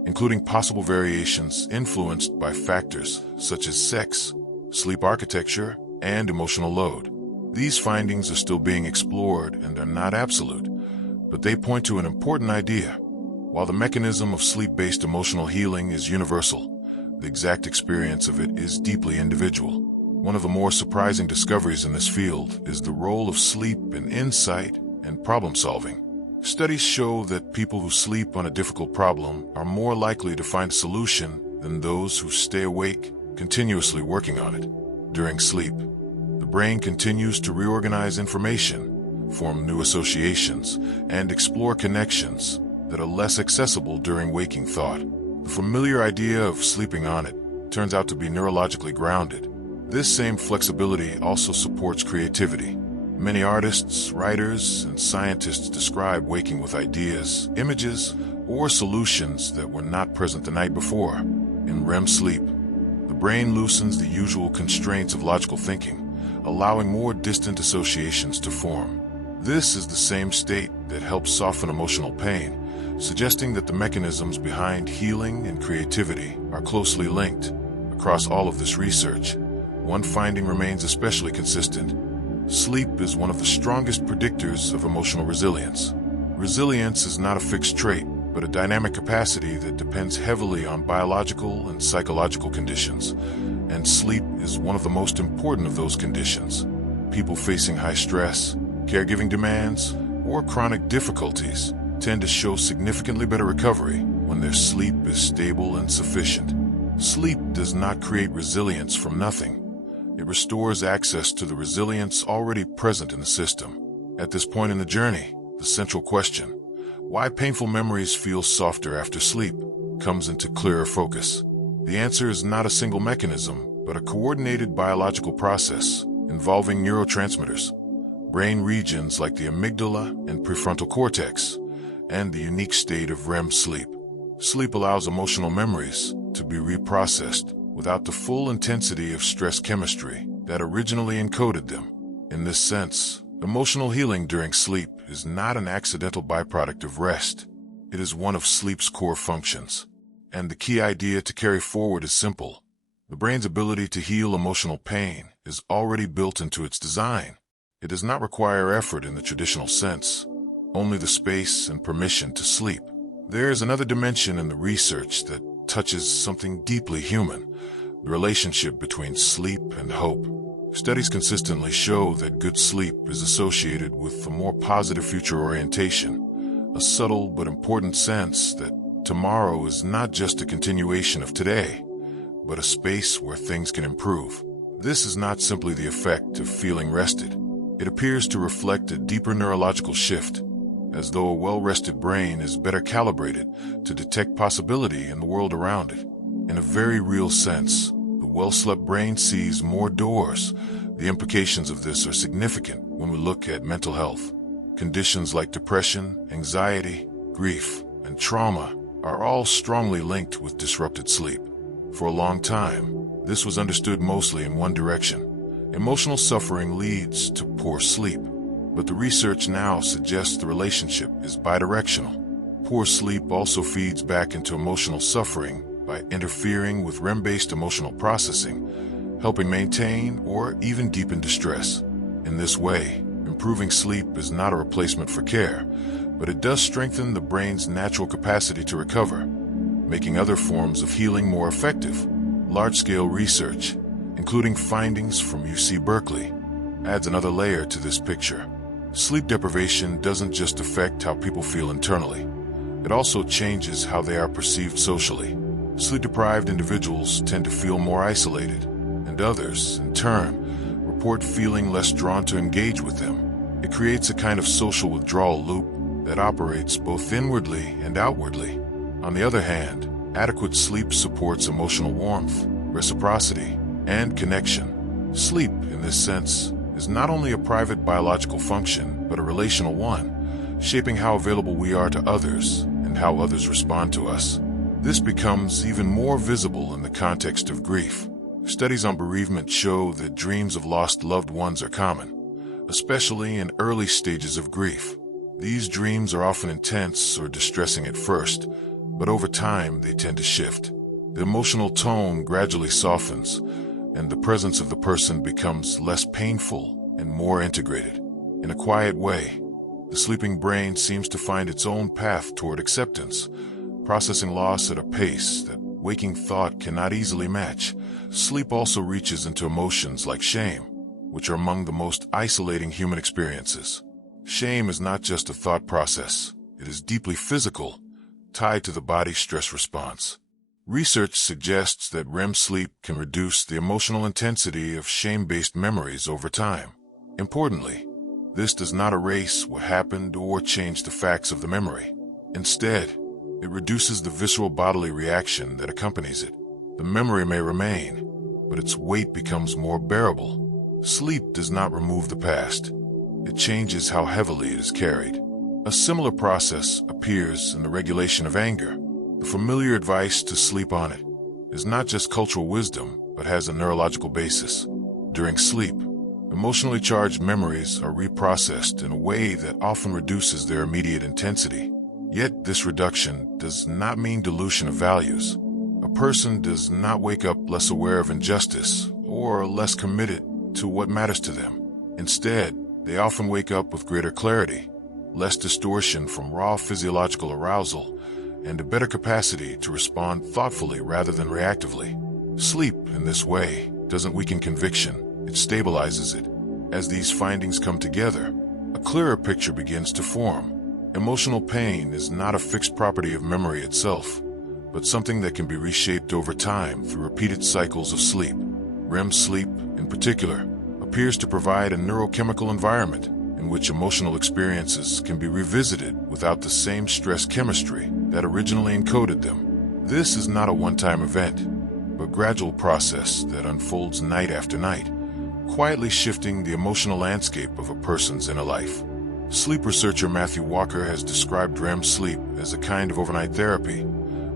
including possible variations influenced by factors such as sex, sleep architecture, and emotional load. These findings are still being explored and are not absolute, but they point to an important idea. While the mechanism of sleep-based emotional healing is universal, the exact experience of it is deeply individual. One of the more surprising discoveries in this field is the role of sleep in insight and problem-solving. Studies show that people who sleep on a difficult problem are more likely to find a solution than those who stay awake, continuously working on it. During sleep, the brain continues to reorganize information, form new associations, and explore connections that are less accessible during waking thought. The familiar idea of sleeping on it turns out to be neurologically grounded. This same flexibility also supports creativity. Many artists, writers, and scientists describe waking with ideas, images, or solutions that were not present the night before. In REM sleep, the brain loosens the usual constraints of logical thinking, allowing more distant associations to form. This is the same state that helps soften emotional pain, suggesting that the mechanisms behind healing and creativity are closely linked. Across all of this research, one finding remains especially consistent. Sleep is one of the strongest predictors of emotional resilience. Resilience is not a fixed trait, but a dynamic capacity that depends heavily on biological and psychological conditions, and sleep is one of the most important of those conditions. People facing high stress, caregiving demands, or chronic difficulties tend to show significantly better recovery when their sleep is stable and sufficient. Sleep does not create resilience from nothing. It restores access to the resilience already present in the system. At this point in the journey, the central question, why painful memories feel softer after sleep, comes into clearer focus. The answer is not a single mechanism, but a coordinated biological process involving neurotransmitters, brain regions like the amygdala and prefrontal cortex, and the unique state of REM sleep. Sleep allows emotional memories to be reprocessed without the full intensity of stress chemistry that originally encoded them. In this sense, emotional healing during sleep is not an accidental byproduct of rest. It is one of sleep's core functions. And the key idea to carry forward is simple. The brain's ability to heal emotional pain is already built into its design. It does not require effort in the traditional sense, only the space and permission to sleep. There is another dimension in the research that touches something deeply human, the relationship between sleep and hope. Studies consistently show that good sleep is associated with a more positive future orientation, a subtle but important sense that tomorrow is not just a continuation of today, but a space where things can improve. This is not simply the effect of feeling rested. It appears to reflect a deeper neurological shift, as though a well-rested brain is better calibrated to detect possibility in the world around it. In a very real sense, the well-slept brain sees more doors. The implications of this are significant when we look at mental health. Conditions like depression, anxiety, grief, and trauma are all strongly linked with disrupted sleep. For a long time, this was understood mostly in one direction. Emotional suffering leads to poor sleep, but the research now suggests the relationship is bidirectional. Poor sleep also feeds back into emotional suffering by interfering with REM-based emotional processing, helping maintain or even deepen distress. In this way, improving sleep is not a replacement for care, but it does strengthen the brain's natural capacity to recover, making other forms of healing more effective. Large-scale research, including findings from UC Berkeley, adds another layer to this picture. Sleep deprivation doesn't just affect how people feel internally. It also changes how they are perceived socially. Sleep-deprived individuals tend to feel more isolated, and others, in turn, report feeling less drawn to engage with them. It creates a kind of social withdrawal loop that operates both inwardly and outwardly. On the other hand, adequate sleep supports emotional warmth, reciprocity, and connection. Sleep, in this sense, is not only a private biological function, but a relational one, shaping how available we are to others and how others respond to us. This becomes even more visible in the context of grief. Studies on bereavement show that dreams of lost loved ones are common, especially in early stages of grief. These dreams are often intense or distressing at first, but over time they tend to shift. The emotional tone gradually softens, and the presence of the person becomes less painful and more integrated. In a quiet way, the sleeping brain seems to find its own path toward acceptance, processing loss at a pace that waking thought cannot easily match. Sleep also reaches into emotions like shame, which are among the most isolating human experiences. Shame is not just a thought process. It is deeply physical, tied to the body's stress response. Research suggests that REM sleep can reduce the emotional intensity of shame-based memories over time. Importantly, this does not erase what happened or change the facts of the memory. Instead, it reduces the visceral bodily reaction that accompanies it. The memory may remain, but its weight becomes more bearable. Sleep does not remove the past. It changes how heavily it is carried. A similar process appears in the regulation of anger. The familiar advice to sleep on it is not just cultural wisdom, but has a neurological basis. During sleep, emotionally charged memories are reprocessed in a way that often reduces their immediate intensity. Yet this reduction does not mean dilution of values. A person does not wake up less aware of injustice or less committed to what matters to them. Instead, they often wake up with greater clarity, less distortion from raw physiological arousal, and a better capacity to respond thoughtfully rather than reactively. Sleep, in this way, doesn't weaken conviction, it stabilizes it. As these findings come together, a clearer picture begins to form. Emotional pain is not a fixed property of memory itself, but something that can be reshaped over time through repeated cycles of sleep. REM sleep, in particular, appears to provide a neurochemical environment in which emotional experiences can be revisited without the same stress chemistry that originally encoded them. This is not a one-time event, but a gradual process that unfolds night after night, quietly shifting the emotional landscape of a person's inner life. Sleep researcher Matthew Walker has described REM sleep as a kind of overnight therapy,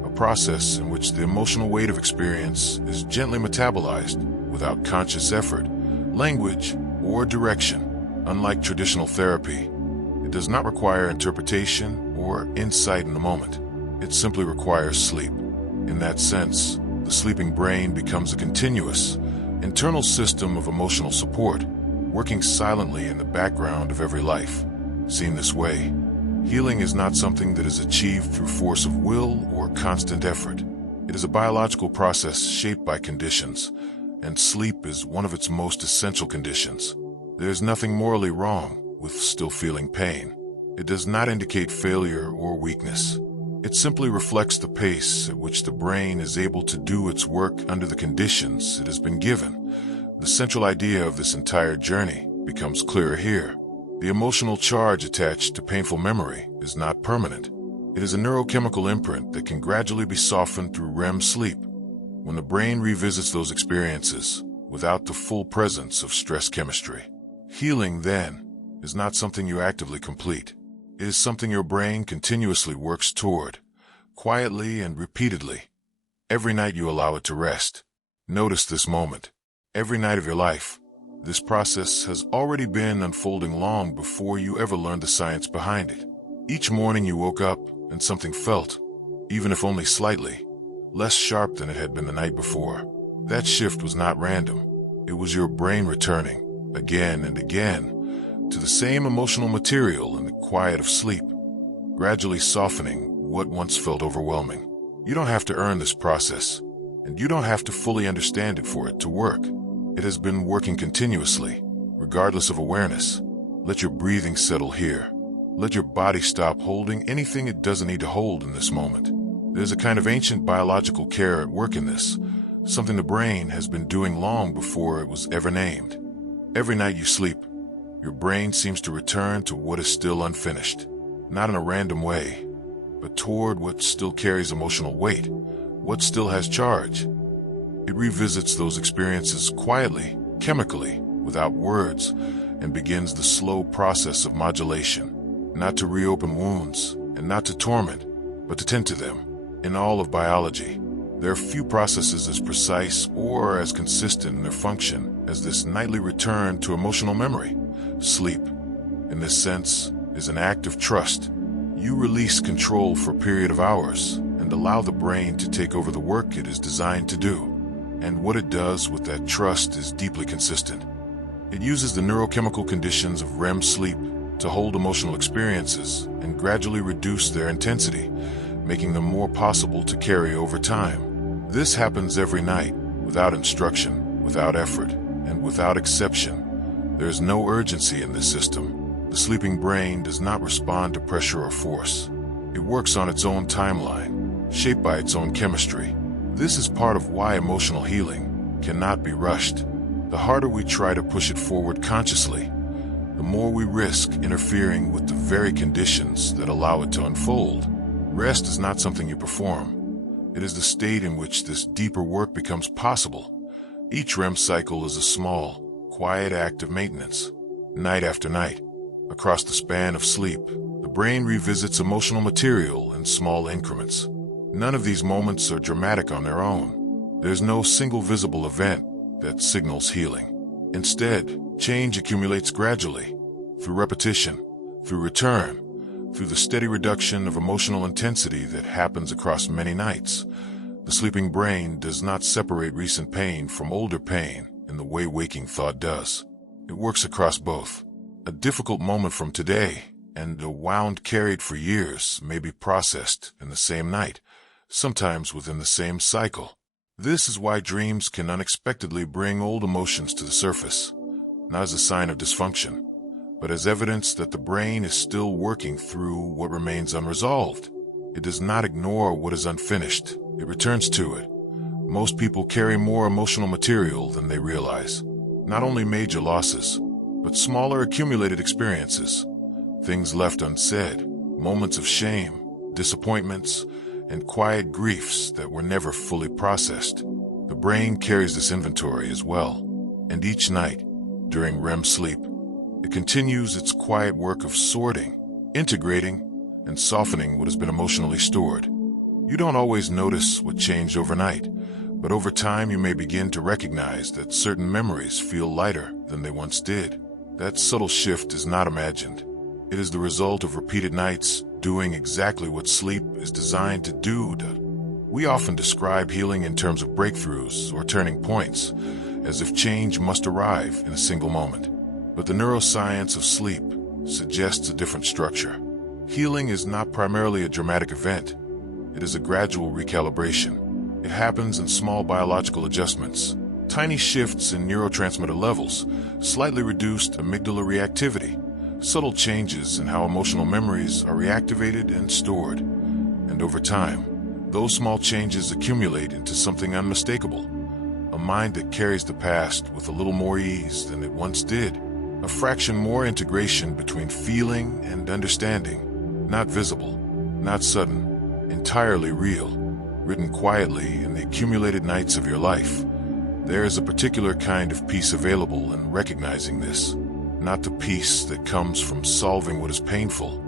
a process in which the emotional weight of experience is gently metabolized without conscious effort, language, or direction. Unlike traditional therapy, it does not require interpretation or insight in the moment. It simply requires sleep. In that sense, the sleeping brain becomes a continuous, internal system of emotional support, working silently in the background of every life. Seen this way, healing is not something that is achieved through force of will or constant effort. It is a biological process shaped by conditions, and sleep is one of its most essential conditions. There is nothing morally wrong with still feeling pain. It does not indicate failure or weakness. It simply reflects the pace at which the brain is able to do its work under the conditions it has been given. The central idea of this entire journey becomes clearer here. The emotional charge attached to painful memory is not permanent. It is a neurochemical imprint that can gradually be softened through REM sleep. When the brain revisits those experiences without the full presence of stress chemistry. Healing, then, is not something you actively complete. It is something your brain continuously works toward, quietly and repeatedly. Every night you allow it to rest. Notice this moment. Every night of your life, this process has already been unfolding long before you ever learned the science behind it. Each morning you woke up and something felt, even if only slightly, less sharp than it had been the night before. That shift was not random. It was your brain returning, again and again, to the same emotional material in the quiet of sleep, gradually softening what once felt overwhelming. You don't have to earn this process, and you don't have to fully understand it for it to work. It has been working continuously, regardless of awareness. Let your breathing settle here. Let your body stop holding anything it doesn't need to hold in this moment. There's a kind of ancient biological care at work in this, something the brain has been doing long before it was ever named. Every night you sleep, your brain seems to return to what is still unfinished, not in a random way, but toward what still carries emotional weight, what still has charge. It revisits those experiences quietly, chemically, without words, and begins the slow process of modulation, not to reopen wounds, and not to torment, but to tend to them. In all of biology, there are few processes as precise or as consistent in their function as this nightly return to emotional memory. Sleep, in this sense, is an act of trust. You release control for a period of hours and allow the brain to take over the work it is designed to do. And what it does with that trust is deeply consistent. It uses the neurochemical conditions of REM sleep to hold emotional experiences and gradually reduce their intensity, making them more possible to carry over time. This happens every night, without instruction, without effort, and without exception. There is no urgency in this system. The sleeping brain does not respond to pressure or force. It works on its own timeline, shaped by its own chemistry. This is part of why emotional healing cannot be rushed. The harder we try to push it forward consciously, the more we risk interfering with the very conditions that allow it to unfold. Rest is not something you perform. It is the state in which this deeper work becomes possible. Each REM cycle is a small, quiet act of maintenance. Night after night, across the span of sleep, the brain revisits emotional material in small increments. None of these moments are dramatic on their own. There's no single visible event that signals healing. Instead, change accumulates gradually, through repetition, through return, through the steady reduction of emotional intensity that happens across many nights. The sleeping brain does not separate recent pain from older pain in the way waking thought does. It works across both. A difficult moment from today and a wound carried for years may be processed in the same night, sometimes within the same cycle. This is why dreams can unexpectedly bring old emotions to the surface, not as a sign of dysfunction, but as evidence that the brain is still working through what remains unresolved. It does not ignore what is unfinished. It returns to it. Most people carry more emotional material than they realize. Not only major losses, but smaller accumulated experiences. Things left unsaid, moments of shame, disappointments, and quiet griefs that were never fully processed. The brain carries this inventory as well. And each night, during REM sleep, it continues its quiet work of sorting, integrating, and softening what has been emotionally stored. You don't always notice what changed overnight, but over time you may begin to recognize that certain memories feel lighter than they once did. That subtle shift is not imagined. It is the result of repeated nights doing exactly what sleep is designed to do. We often describe healing in terms of breakthroughs or turning points, as if change must arrive in a single moment. But the neuroscience of sleep suggests a different structure. Healing is not primarily a dramatic event. It is a gradual recalibration. It happens in small biological adjustments, tiny shifts in neurotransmitter levels, slightly reduced amygdala reactivity, subtle changes in how emotional memories are reactivated and stored. And over time, those small changes accumulate into something unmistakable. A mind that carries the past with a little more ease than it once did. A fraction more integration between feeling and understanding. Not visible, not sudden, entirely real, written quietly in the accumulated nights of your life. There is a particular kind of peace available in recognizing this. Not the peace that comes from solving what is painful,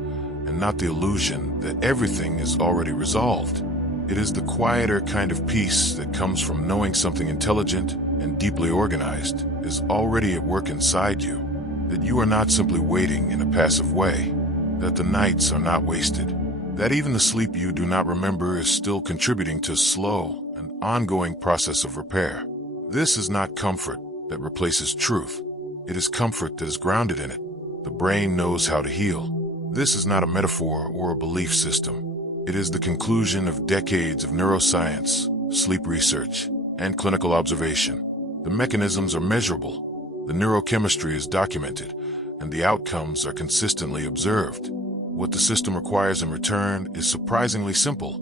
and not the illusion that everything is already resolved. It is the quieter kind of peace that comes from knowing something intelligent and deeply organized is already at work inside you, that you are not simply waiting in a passive way, that the nights are not wasted, that even the sleep you do not remember is still contributing to a slow and ongoing process of repair. This is not comfort that replaces truth. It is comfort that is grounded in it. The brain knows how to heal. This is not a metaphor or a belief system. It is the conclusion of decades of neuroscience, sleep research, and clinical observation. The mechanisms are measurable, the neurochemistry is documented, and the outcomes are consistently observed. What the system requires in return is surprisingly simple.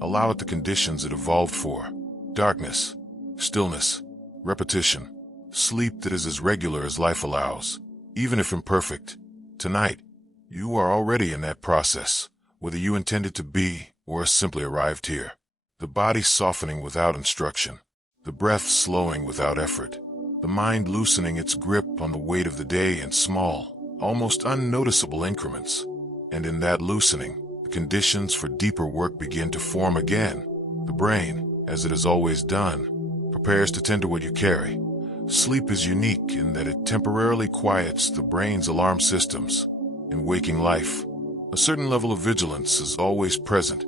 Allow it the conditions it evolved for. Darkness, stillness, repetition. Sleep that is as regular as life allows, even if imperfect. Tonight, you are already in that process, whether you intended to be or simply arrived here. The body softening without instruction, the breath slowing without effort, the mind loosening its grip on the weight of the day in small, almost unnoticeable increments. And in that loosening, the conditions for deeper work begin to form again. The brain, as it has always done, prepares to tend to what you carry. Sleep is unique in that it temporarily quiets the brain's alarm systems. In waking life, a certain level of vigilance is always present,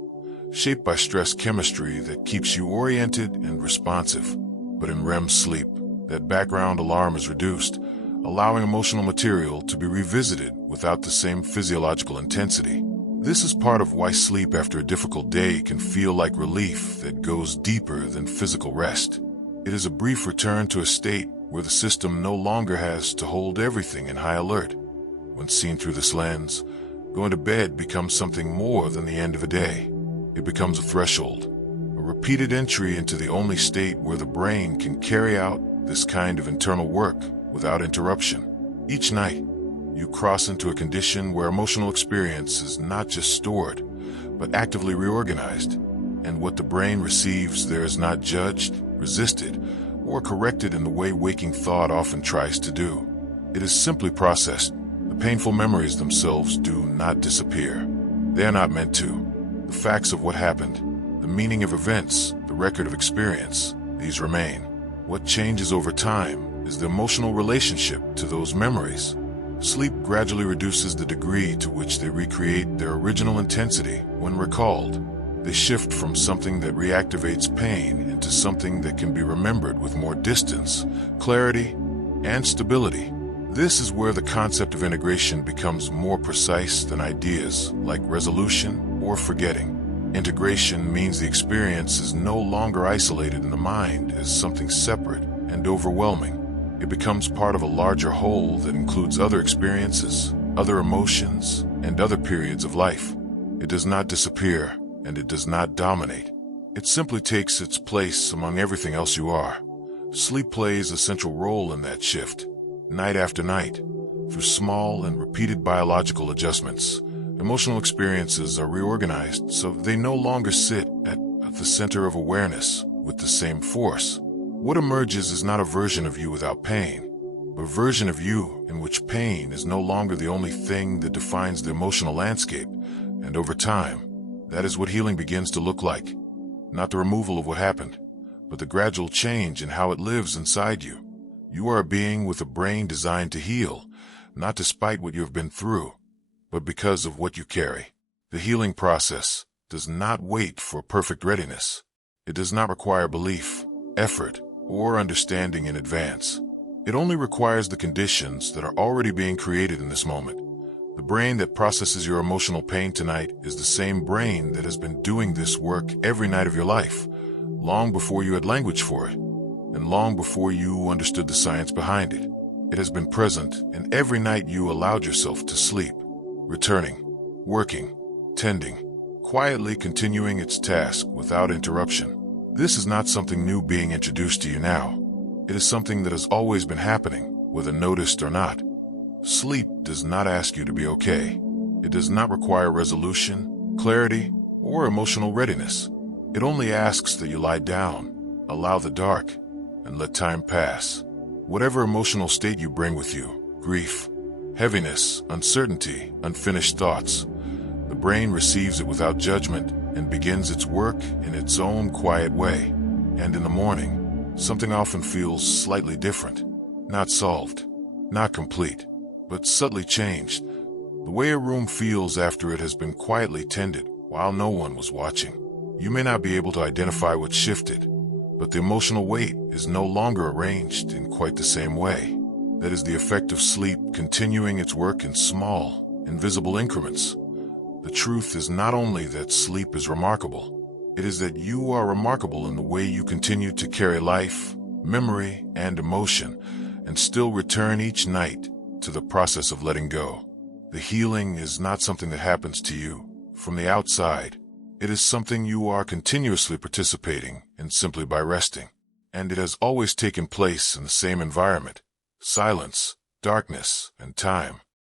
shaped by stress chemistry that keeps you oriented and responsive. But in REM sleep, that background alarm is reduced, allowing emotional material to be revisited without the same physiological intensity. This is part of why sleep after a difficult day can feel like relief that goes deeper than physical rest. It is a brief return to a state where the system no longer has to hold everything in high alert. When seen through this lens, going to bed becomes something more than the end of a day. It becomes a threshold, a repeated entry into the only state where the brain can carry out this kind of internal work without interruption. Each night, you cross into a condition where emotional experience is not just stored, but actively reorganized, and what the brain receives there is not judged, resisted, or corrected in the way waking thought often tries to do. It is simply processed. The painful memories themselves do not disappear. They are not meant to. The facts of what happened, the meaning of events, the record of experience, these remain. What changes over time is the emotional relationship to those memories. Sleep gradually reduces the degree to which they recreate their original intensity when recalled. They shift from something that reactivates pain into something that can be remembered with more distance, clarity, and stability. This is where the concept of integration becomes more precise than ideas like resolution or forgetting. Integration means the experience is no longer isolated in the mind as something separate and overwhelming. It becomes part of a larger whole that includes other experiences, other emotions, and other periods of life. It does not disappear, and it does not dominate. It simply takes its place among everything else you are. Sleep plays a central role in that shift. Night after night, through small and repeated biological adjustments, emotional experiences are reorganized so they no longer sit at the center of awareness with the same force. What emerges is not a version of you without pain, but a version of you in which pain is no longer the only thing that defines the emotional landscape, and over time, that is what healing begins to look like. Not the removal of what happened, but the gradual change in how it lives inside you. You are a being with a brain designed to heal, not despite what you have been through, but because of what you carry. The healing process does not wait for perfect readiness. It does not require belief, effort, or understanding in advance. It only requires the conditions that are already being created in this moment. The brain that processes your emotional pain tonight is the same brain that has been doing this work every night of your life, long before you had language for it, and long before you understood the science behind it. It has been present in every night you allowed yourself to sleep, returning, working, tending, quietly continuing its task without interruption. This is not something new being introduced to you now. It is something that has always been happening, whether noticed or not. Sleep does not ask you to be okay. It does not require resolution, clarity, or emotional readiness. It only asks that you lie down, allow the dark, and let time pass. Whatever emotional state you bring with you, grief, heaviness, uncertainty, unfinished thoughts, the brain receives it without judgment and begins its work in its own quiet way. And in the morning, something often feels slightly different. Not solved, not complete, but subtly changed. The way a room feels after it has been quietly tended while no one was watching. You may not be able to identify what shifted, but the emotional weight is no longer arranged in quite the same way. That is the effect of sleep continuing its work in small, invisible increments. The truth is not only that sleep is remarkable, it is that you are remarkable in the way you continue to carry life, memory, and emotion, and still return each night to the process of letting go. The healing is not something that happens to you from the outside. It is something you are continuously participating in simply by resting. And it has always taken place in the same environment: silence, darkness, and time.